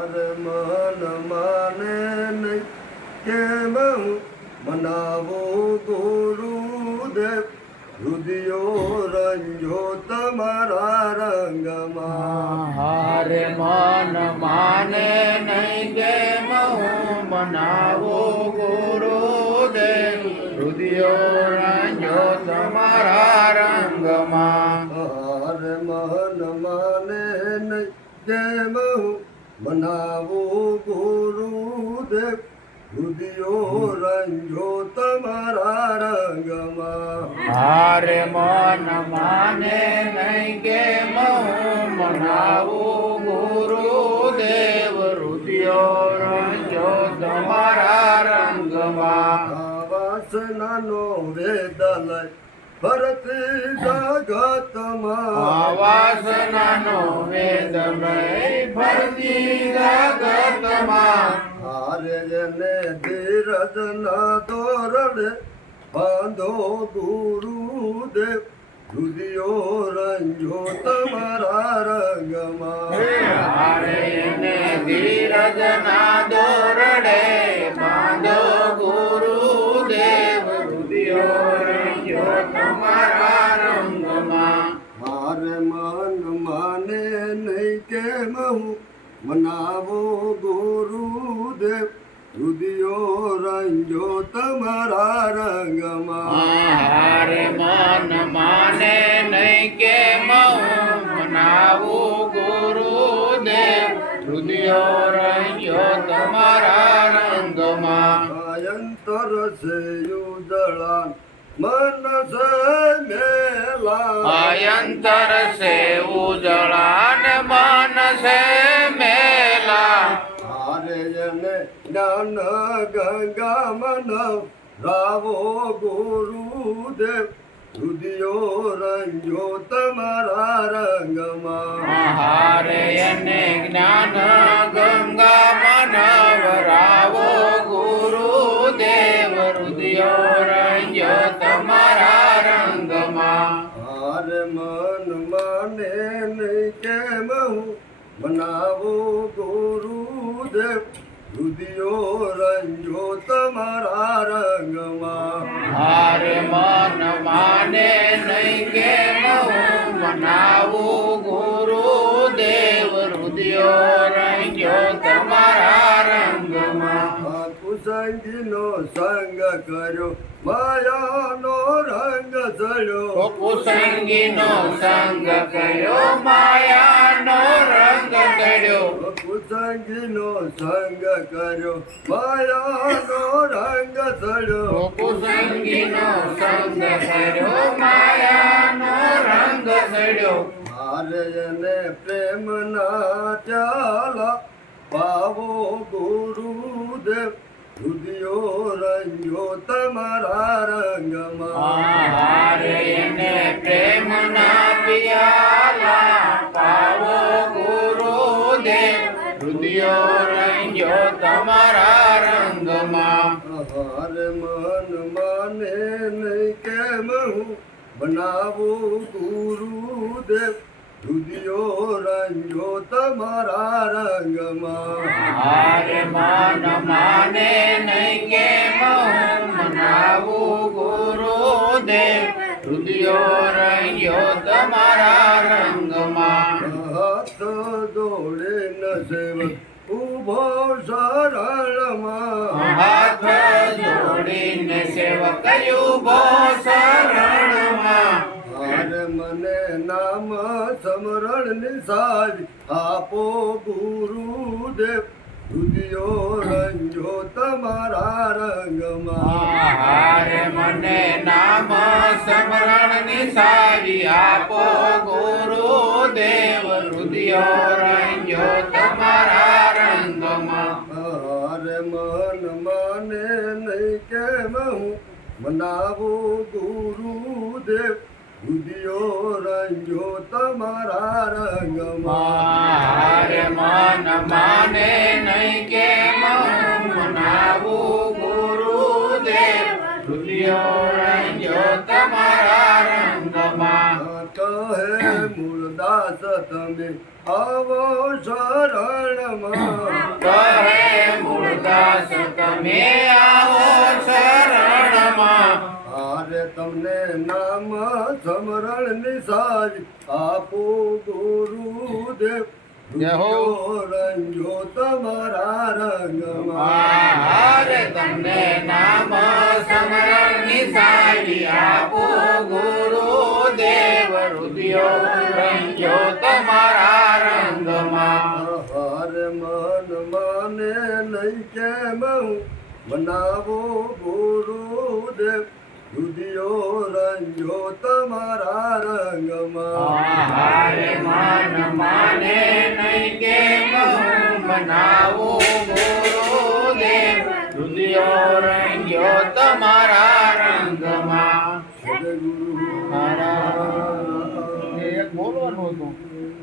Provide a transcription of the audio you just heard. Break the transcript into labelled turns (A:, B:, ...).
A: મન માને નહીં. કેમ મનાવું ગુરુદેવ રુદિયો રંજો તમારા રંગમાં.
B: હારે મન માને નહીં. કેમ હું મનાવો ગુરુદેવ રુદિયો રંજો
A: મનાવું ગુરુદેવ રુદિયો રંજો તમારા રંગમાં.
B: હારે મન માને નહીં કે હું મનાવું ગુરુદેવ રુદિયો રંજો તમારા રંગમાં.
A: વાસનાનો વેદલય ભરતી જગતમાં.
B: વાસનાનો વેદમય ભરતી જગતમાં.
A: હારે જને ધીરજ ના તોરણે બાંધો ગુરુદેવ. રુદિયો રંજો તમારા રંગમાં.
B: હારે એને ધીરજ ના
A: મનાવો ગુરુદેવ રુદિયો રંજો તમારા રંગમાં.
B: હારે મન માને નહીં કે મનાવો ગુરુદેવ હૃદયો રંજો તમારા રંગમાં.
A: અયંતર છે યુદળાન મન છે મેલા.
B: અયંતર સે ઉજળાન મન સે
A: જને જ્ઞાન ગંગા મન રાવો ગુરુદેવ રુદિયો રંજો તમારા રંગમાં.
B: હારે એને જ્ઞાન ગંગા મનવરાવો ગુરુદેવ રુદિયો રંગ્યો તમારા રંગમાં.
A: હારે મન માને નહીં કેમ હું મનાવો ગુરુદેવ રુદિયો રંજો તમારા રંગમાં.
B: હારે મન માને નહીં કે મનાવો ગુરુ દેવ. રુદિયો રંગ્યો તમારા રંગમાં.
A: કુસંગીનો સંગ કર્યો માયાનો રંગ ચડ્યો
B: કુસંગીનો સંગ કર્યો માયાનો રંગ
A: કુસંગીનો સંગ કર્યો. માયાનો રંગ ચડ્યો
B: કુસંગીનો સંગ કર્યો. માયાનો રંગ ચડ્યો
A: મારે એને પ્રેમ ના ચાલા. પાવો ગુરુદેવ રુદિયો રંગ્યો તમારા રંગમાં.
B: તમારા રંગમાં
A: હારે મન માને નહીં કેમ હું? બનાવું ગુરુદેવ રુદિયો રંજો તમારા રંગમાં.
B: હારે મન માને નહીં કે મનાવું ગુરુદેવ હૃદયો રંગ્યો તમારા રંગમાં.
A: હાથ દોડે ન સેવક
B: સેવક ઊભો શરણમાં
A: મને નામ સમરણ નિસારી આપો ગુરુદેવ રુદિયો રંજો તમારા રંગમાં
B: હારે મને નામ સમરણ નિસારી આપો ગુરુદેવ હૃદયો
A: મનાવું ગુરુદેવ રુદિયો રંજો તમારા રંગમાં.
B: મન માને નહીં કે મનાવો ગુરુદેવ હૃદયો રંગ્યો તમારા રંગમાં.
A: કહે મૂળદાસ તમે આવો શરણમાં.
B: કહે મૂળદાસ તમે
A: નિસારી આપો ગુરુદેવ. રંજો તમારા રંગમાં.
B: હારે તમને નામ સમરણ નિસારી આપો ગુરુ દેવ રુદિયો રંજો તમારા રંગમાં.
A: હર મન માને નહીં કેમ મનાવો ગુરુદેવ. રંજો તમારા રંગમાં.
B: મન નહીં કે બનાવું દેવ રુદિયો રંગ્યો તમારા